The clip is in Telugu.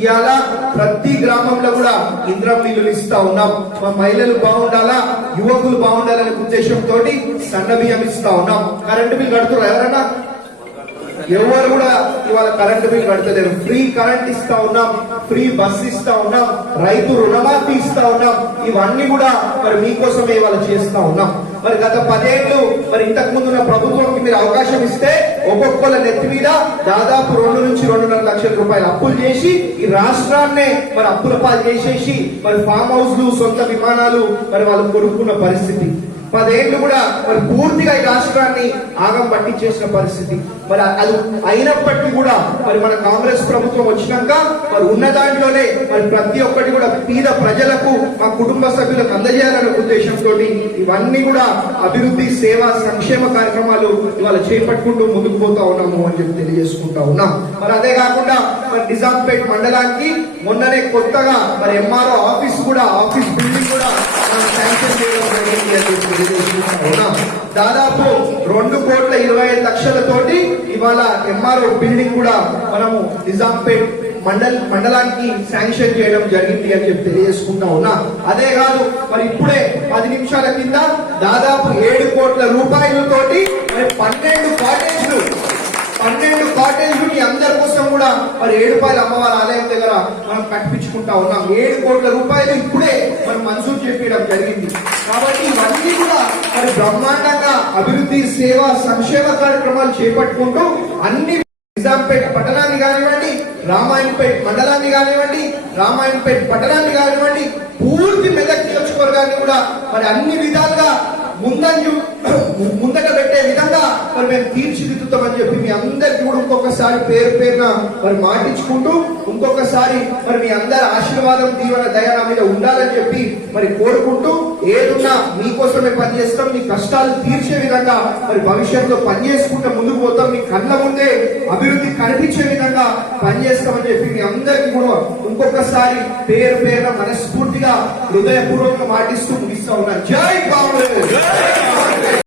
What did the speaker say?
ఇవాళ ప్రతి గ్రామంలో కూడా ఇంద్రం ఇల్లులు ఇస్తా ఉన్నాం. మా మహిళలు బాగుండాలా, యువకులు బాగుండాలనే ఉద్దేశంతో సన్న బియ్యం ఇస్తా ఉన్నాం. కరెంటు బిల్ కడుతున్నారు ఎవరన్నా? ఎవరు కూడా ఇవాళ కరెంటు బిల్ కడతలేరు. ఫ్రీ కరెంట్ ఇస్తా ఉన్నాం, ఫ్రీ బస్ ఇస్తా ఉన్నాం, రైతు రుణమాఫీ ఇస్తా ఉన్నాం. ఇవన్నీ కూడా మరి మీకోసమే ఇవాళ చేస్తా ఉన్నాం. మరి గత 10 ఏళ్ళు మరి ఇంతకు ముందున్న ప్రభుత్వంకి మీరు అవకాశం ఇస్తే ఒక్కొక్కళ్ళ నెత్తి మీద దాదాపు 2 నుంచి 2.5 లక్షల రూపాయలు అప్పులు చేసి ఈ రాష్ట్రాన్నే మరి అప్పుల పాలు చేసేసి మరి ఫామ్ హౌస్లు, సొంత విమానాలు మరి వాళ్ళు కొనుక్కున్న పరిస్థితి. 10 ఏళ్ళు కూడా మరి పూర్తిగా ఈ రాష్ట్రాన్ని ఆగం పట్టించేసిన పరిస్థితి. మరి అది అయినప్పటికీ కూడా మరి మన కాంగ్రెస్ ప్రభుత్వం వచ్చినాక మరి ఉన్న దాంట్లోనే మరి ప్రతి ఒక్కటి కూడా పేద ప్రజలకు, మా కుటుంబ సభ్యులకు అందజేయాలనే ఉద్దేశంతో ఇవన్నీ కూడా అభివృద్ధి, సేవ, సంక్షేమ కార్యక్రమాలు ఇవాళ చేపట్టుకుంటూ ముందుకు పోతా ఉన్నాము అని చెప్పి తెలియజేసుకుంటా ఉన్నాం. మరి అదే కాకుండా మరి నిజాంపేట్ మండలానికి మొన్ననే కొత్తగా మరి ఎంఆర్ఓ ఆఫీస్ బిల్డింగ్ కూడా శాంక్షన్ చేయడం జరిగింది అని చెప్పి దాదాపు 2,25,00,000 ఇవాళ ఎంఆర్ఓ బిల్డింగ్ కూడా మనము నిజాంపేట్ మండలానికి శాంక్షన్ చేయడం జరిగింది అని చెప్పి తెలియజేసుకుంటా ఉన్నా. అదే కాదు మరి ఇప్పుడే 10 నిమిషాల కింద దాదాపు 7 కోట్ల రూపాయలతోటి మరి 12 కాటేజ్లు మీ అందరి కోసం కూడా మరి 7 రూపాయల అమ్మవారి ఆలయం దగ్గర మనం కట్టించుకుంటా ఉన్నాం. 7 కోట్ల రూపాయలు ఇప్పుడే మనం మంజూరు చేపించడం జరిగింది. కాబట్టి ఇవన్నీ కూడా మరి బ్రహ్మాండంగా అభివృద్ధి, సేవ, సంక్షేమ కార్యక్రమాలు చేపట్టుకుంటూ అన్ని నిజాంపేట్ పట్టణాన్ని కానివ్వండి, రామాయణపేట్ మండలాన్ని కానివ్వండి, రామాయణపేట్ పట్టణాన్ని కానివ్వండి, పూర్తి మెదక్ నియోజకవర్గాన్ని కూడా మరి అన్ని విధాలుగా ముందట పెట్టే విధంగా మరి మేము తీర్చిదిద్దుతామని చెప్పి మీ అందరికీ కూడా ఇంకొకసారి పేరున మరి మాటించుకుంటూ ఇంకొకసారి మరి మీ అందరి ఆశీర్వాదం, దీవెన, దయ నా మీద ఉండాలని చెప్పి మరి కోరుకుంటూ ఏదున్నా మీకోసమే పనిచేస్తాం, మీ కష్టాలు తీర్చే విధంగా మరి భవిష్యత్తులో పనిచేసుకుంటూ ముందుకు పోతాం, మీ కళ్ళ ముందే అభివృద్ధి కనిపించే విధంగా పనిచేస్తామని చెప్పి మీ అందరికీ కూడా ఇంకొకసారి పేరున మనస్ఫూర్తిగా హృదయపూర్వకంగా మాటిస్తూ ముగిస్తా ఉన్నాను. జై కాంగ్రెస్.